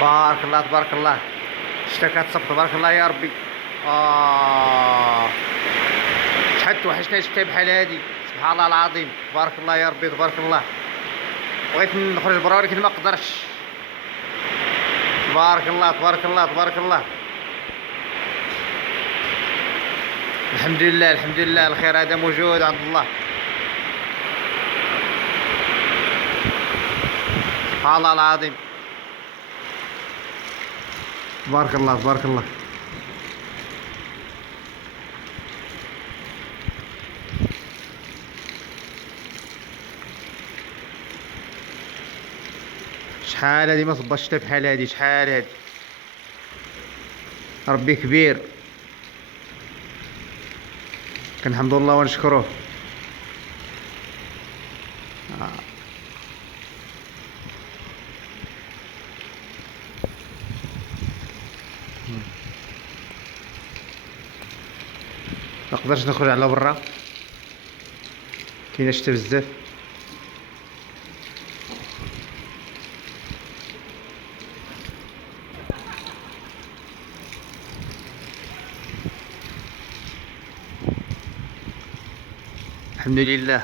بارك الله تبارك الله. الشتا كتصب تبارك الله يا ربي. شحال توحشنا الشتا بحال هادي، سبحان الله العظيم. تبارك الله يا ربي تبارك الله. بغيت نخرج برا ولكن ما قدرتش. تبارك الله تبارك الله تبارك الله. الحمد لله الحمد لله، الخير هذا موجود عند الله. سبحان الله العظيم. تبارك الله تبارك الله. شحال هادي ما صبا الشتا بحال هادي، شحال هادي. ربي كبير، كنحمدو الله ونشكروه. ما نقدرش نخرج على برا، كاينه الشتا بزاف. الحمد لله.